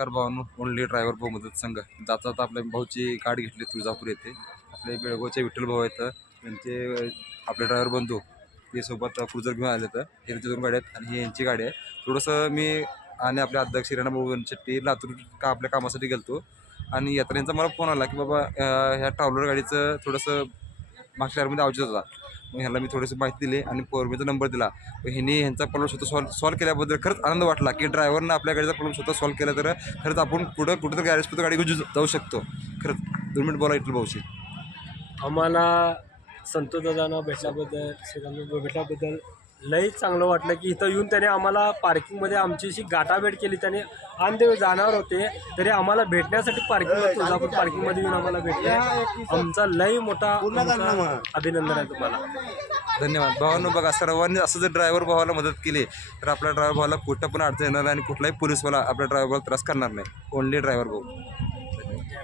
नमस्कार भावांनो. Only driver भाऊ मदत संघ जाता जाता आपल्या भाऊची गाडी घेतली तुळजापूर येथे. आपले बेळगावचे विठ्ठल भाऊ आहेत, त्यांचे आपले ड्रायव्हर बंधू ते सोबत क्रुझर घेऊन आले तर त्यांच्या 2 गाड्या आहेत आणि ही यांची गाडी आहे. थोडंसं मी आणि आपले अध्यक्ष हिराणा भाऊ शेट्टी लातूर आपल्या कामासाठी गेलतो आणि यात्रेंचा मला फोन आला की बाबा ह्या ट्रॅव्हलर गाडीचं थोडंसं मागच्या यारमध्ये आवश्यक होता. मग ह्याला मी थोडीशी माहिती दिली आणि पोरमेचा नंबर दिला. ह्यांनी ह्यांचा प्रॉब्लेम स्वतः सॉल्व केल्याबद्दल खरंच आनंद वाटला की ड्रायव्हरनं आपल्या गाडीचा प्रॉब्लेम स्वतः सॉल्व केला तर खरंच आपण कुठं तर गॅरेजपर्यंत गाडी घेऊन जाऊ शकतो. खरंच 2 मिनिट बोला विठ्ठल भाऊशी. आम्हाला संतोष दादांना भेटल्याबद्दल लई चांगलं वाटलं की इथं येऊन त्याने आम्हाला पार्किंगमध्ये आमच्याशी गाठाभेट केली. त्याने आणदेव जाणार होते तरी आम्हाला भेटण्यासाठी तुळजापूर पार्किंगमध्ये येऊन आम्हाला भेटले. आमचा लई मोठा अभिनंदन आहे तुम्हाला. धन्यवाद भावांनो. बघा सर्वांनी असं जर ड्रायव्हर भावाला मदत केली तर आपल्या ड्रायव्हर भावाला कुठं पण अडचण येणार नाही आणि कुठलाही पोलीसवाला आपल्या ड्रायव्हरला त्रास करणार नाही. ओनली ड्रायव्हर भाऊ. धन्यवाद.